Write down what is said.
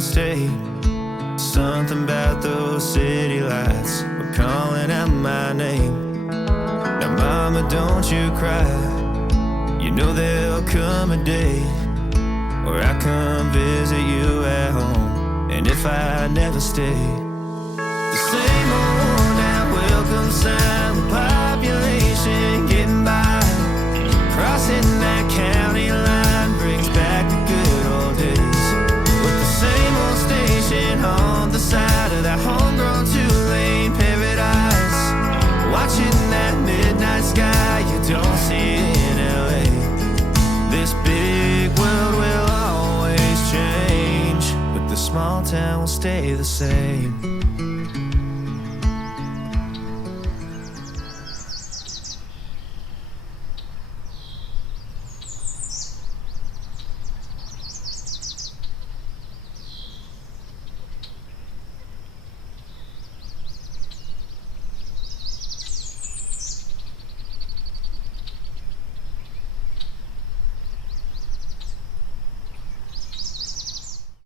won't stay. Something about those city lights were calling out my name. Now mama, don't you cry. You know there'll come a day where I come visit you at home. And if I never stay, the same old worn out welcome sign, the population getting by, crossing that county line brings back the good old days. With the same old station on the side of that homegrown two-lane paradise, watching that midnight sky you don't see in LA. This big world will always change, but the small town will stay the same.